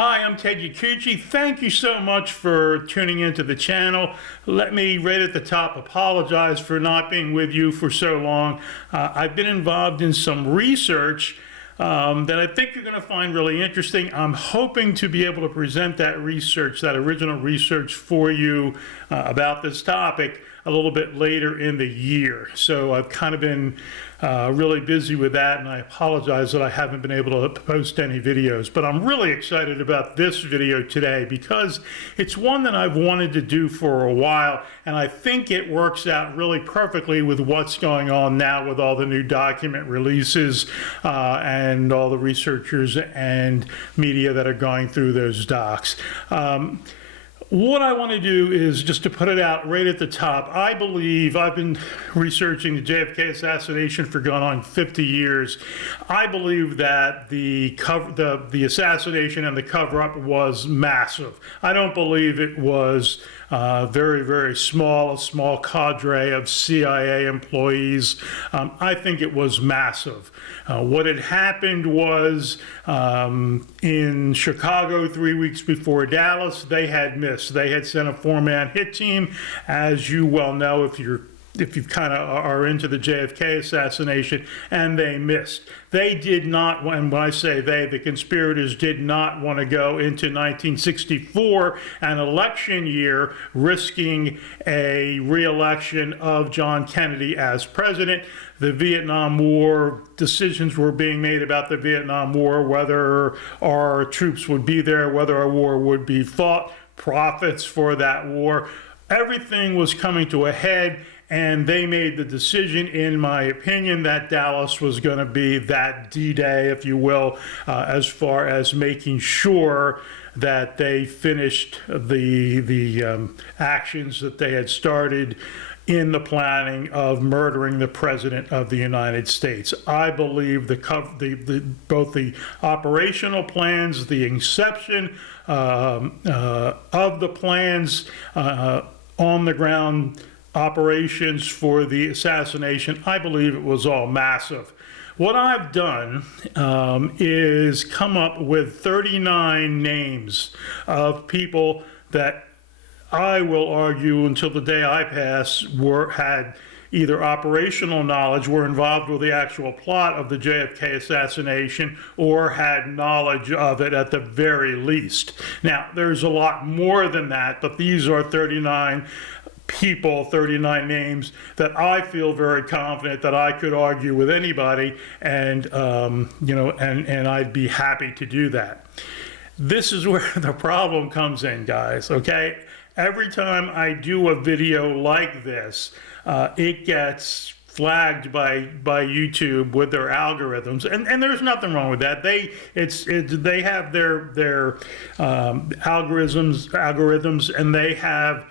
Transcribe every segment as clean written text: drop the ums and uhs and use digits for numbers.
Hi, I'm Ted Yacucci. Thank you so much for tuning into the channel. Let me right at the top apologize for not being with you for so long. I've been involved in some research that I think you're going to find really interesting. I'm hoping to be able to present that research, that original research for you about this topic a little bit later in the year. So I've kind of been really busy with that, and I apologize that I haven't been able to post any videos. But I'm really excited about this video today because it's one that I've wanted to do for a while, and I think it works out really perfectly with what's going on now with all the new document releases and all the researchers and media that are going through those docs. What I want to do is just to put it out right at the top. I believe, I've been researching the JFK assassination for going on 50 years. I believe that the assassination and the cover-up was massive. I don't believe it was very, very small, a small cadre of CIA employees. I think it was massive. What had happened was in Chicago 3 weeks before Dallas, they had missed. They had sent a four-man hit team, as you well know if you kind of are into the JFK assassination, and they missed. They did not, and when I say they, the conspirators did not want to go into 1964, an election year, risking a re-election of John Kennedy as president. The Vietnam War, decisions were being made about the Vietnam War, whether our troops would be there, whether our war would be fought, profits for that war. Everything was coming to a head, and they made the decision, in my opinion, that Dallas was going to be that D-Day, if you will, as far as making sure that they finished the actions that they had started in the planning of murdering the President of the United States. I believe both the operational plans, the inception of the plans, on the ground operations for the assassination, I believe it was all massive. What I've done is come up with 39 names of people that I will argue until the day I pass had either operational knowledge, were involved with the actual plot of the JFK assassination, or had knowledge of it at the very least. Now, there's a lot more than that, but these are 39 people, 39 names that I feel very confident that I could argue with anybody, and and I'd be happy to do that. This is where the problem comes in, guys, okay? Every time I do a video like this, it gets flagged by YouTube with their algorithms, and there's nothing wrong with that. They have their algorithms, and they have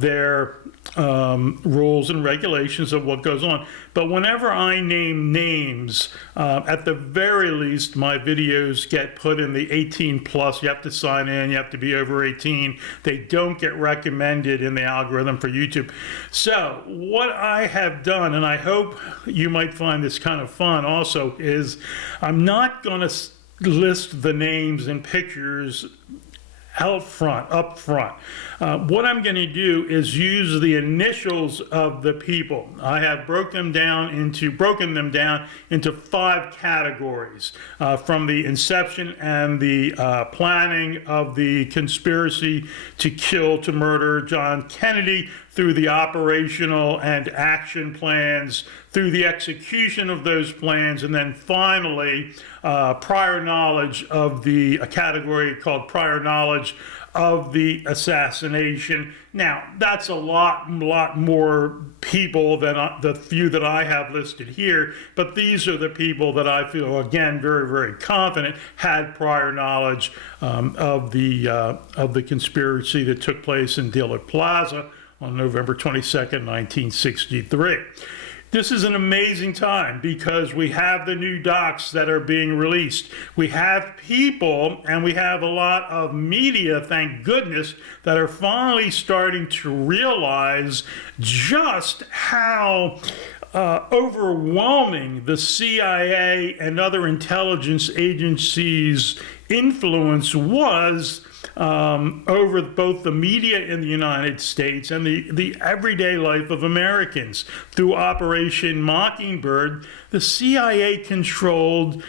their rules and regulations of what goes on. But whenever I name names, at the very least, my videos get put in the 18 plus. You have to sign in, you have to be over 18. They don't get recommended in the algorithm for YouTube. So what I have done, and I hope you might find this kind of fun also, is I'm not going to list the names and pictures up front. What I'm going to do is use the initials of the people. I have broken them down into 5 categories, from the inception and the planning of the conspiracy to murder John Kennedy, through the operational and action plans, through the execution of those plans, and then finally prior knowledge of a category called prior knowledge of the assassination. Now, that's a lot more people than the few that I have listed here, but these are the people that I feel, again, very, very confident had prior knowledge of the conspiracy that took place in Dealey Plaza on November 22nd, 1963. This is an amazing time because we have the new docs that are being released. We have people, and we have a lot of media, thank goodness, that are finally starting to realize just how overwhelming the CIA and other intelligence agencies' influence was over both the media in the United States and the everyday life of Americans. Through Operation Mockingbird, the CIA controlled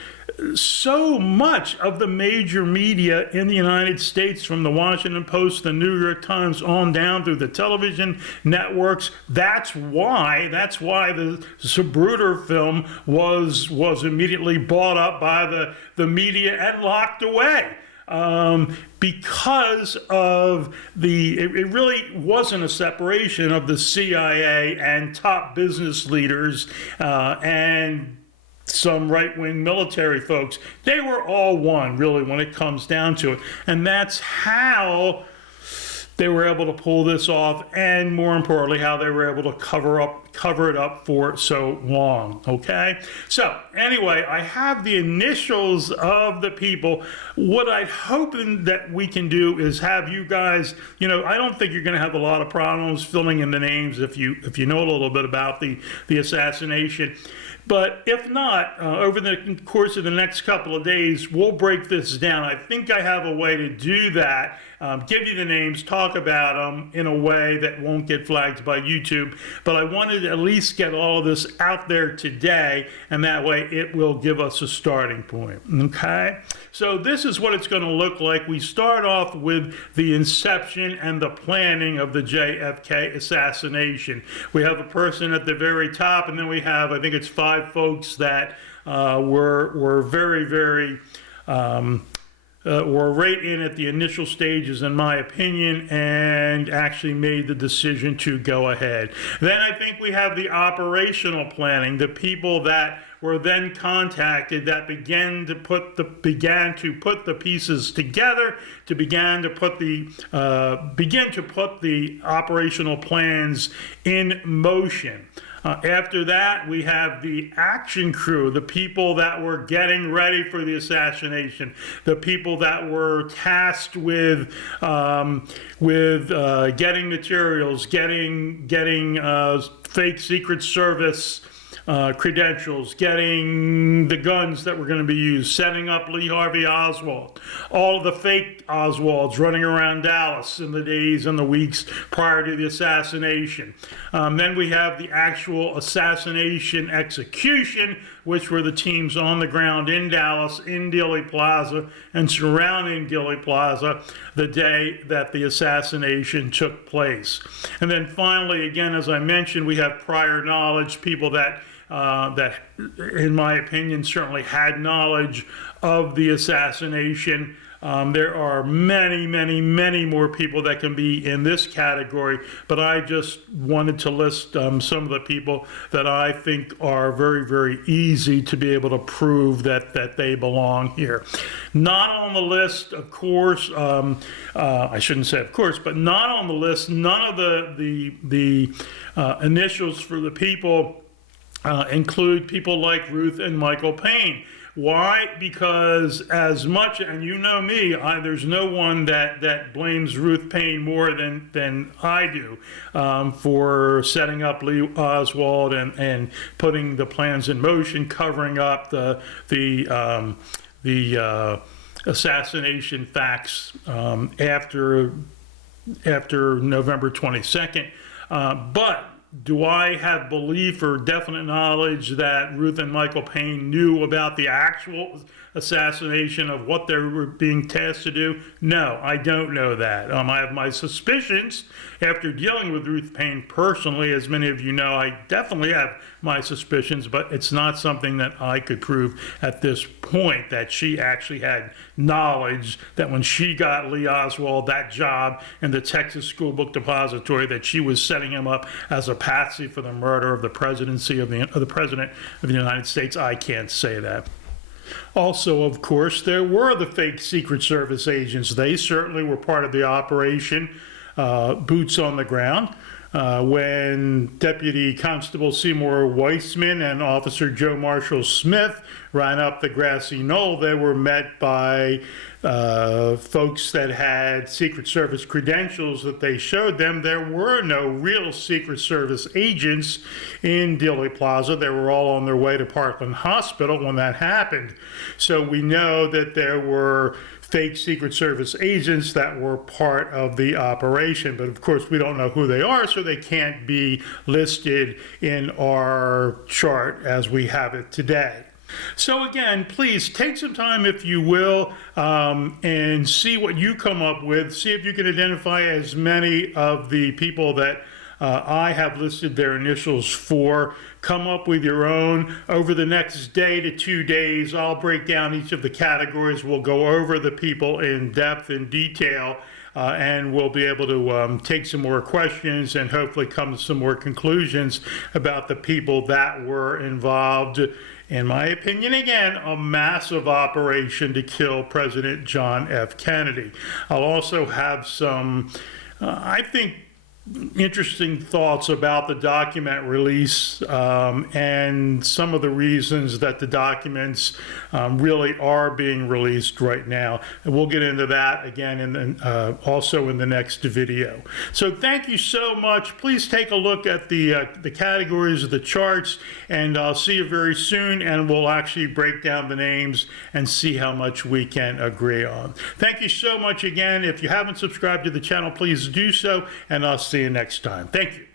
so much of the major media in the United States, from the Washington Post, the New York Times, on down through the television networks. That's why the Zapruder film was immediately bought up by the media and locked away. Because of it really wasn't a separation of the CIA and top business leaders and some right-wing military folks. They were all one, really, when it comes down to it. And that's how they were able to pull this off, and more importantly, how they were able to cover it up for so long, okay? So, anyway, I have the initials of the people. What I'm hoping that we can do is have you guys, I don't think you're going to have a lot of problems filling in the names if you know a little bit about the assassination. But if not, over the course of the next couple of days, we'll break this down. I think I have a way to do that, give you the names, talk about them in a way that won't get flagged by YouTube. But I wanted to at least get all of this out there today, and that way it will give us a starting point, okay? So this is what it's going to look like. We start off with the inception and the planning of the JFK assassination. We have a person at the very top, and then we have, I think it's 5 folks that were very, very were right in at the initial stages, in my opinion, and actually made the decision to go ahead. Then I think we have the operational planning, the people that were then contacted that began to put the pieces together, to begin to put the operational plans in motion. After that, we have the action crew, the people that were getting ready for the assassination, the people that were tasked with getting materials, getting fake Secret Service credentials, getting the guns that were going to be used, setting up Lee Harvey Oswald, all of the fake Oswalds running around Dallas in the days and the weeks prior to the assassination. Then we have the actual assassination execution, which were the teams on the ground in Dallas, in Dealey Plaza, and surrounding Dealey Plaza the day that the assassination took place. And then finally, again, as I mentioned, we have prior knowledge, people that, in my opinion, certainly had knowledge of the assassination. There are many, many, many more people that can be in this category, but I just wanted to list some of the people that I think are very, very easy to be able to prove that they belong here. Not on the list, of course, I shouldn't say of course, but not on the list, none of the initials for the people include people like Ruth and Michael Payne. Why? Because as much, and you know me, there's no one that blames Ruth Payne more than I do for setting up Lee Oswald and putting the plans in motion, covering up the assassination facts after November 22nd. But do I have belief or definite knowledge that Ruth and Michael Payne knew about the actual assassination of what they were being tasked to do? No, I don't know that. I have my suspicions after dealing with Ruth Payne personally. As many of you know, I definitely have my suspicions, but it's not something that I could prove at this point, that she actually had knowledge that when she got Lee Oswald that job in the Texas School Book Depository, that she was setting him up as a patsy for the murder of the presidency of the President of the United States. I can't say that. Also, of course, there were the fake Secret Service agents. They certainly were part of the operation, boots on the ground. when Deputy Constable Seymour Weissman and Officer Joe Marshall Smith ran up the grassy knoll, they were met by folks that had Secret Service credentials that they showed them. There were no real Secret Service agents in Dealey Plaza. They were all on their way to Parkland Hospital when that happened. So we know that there were fake Secret Service agents that were part of the operation. But of course, we don't know who they are, so they can't be listed in our chart as we have it today. So again, please take some time, if you will, and see what you come up with. See if you can identify as many of the people that I have listed their initials for. Come up with your own. Over the next day to 2 days, I'll break down each of the categories. We'll go over the people in depth and detail, and we'll be able to take some more questions and hopefully come to some more conclusions about the people that were involved. In my opinion, again, a massive operation to kill President John F. Kennedy. I'll also have some, I think, interesting thoughts about the document release and some of the reasons that the documents really are being released right now. And we'll get into that again also in the next video. So thank you so much. Please take a look at the categories of the charts, and I'll see you very soon, and we'll actually break down the names and see how much we can agree on. Thank you so much again. If you haven't subscribed to the channel, please do so, and I'll see you next time. Thank you.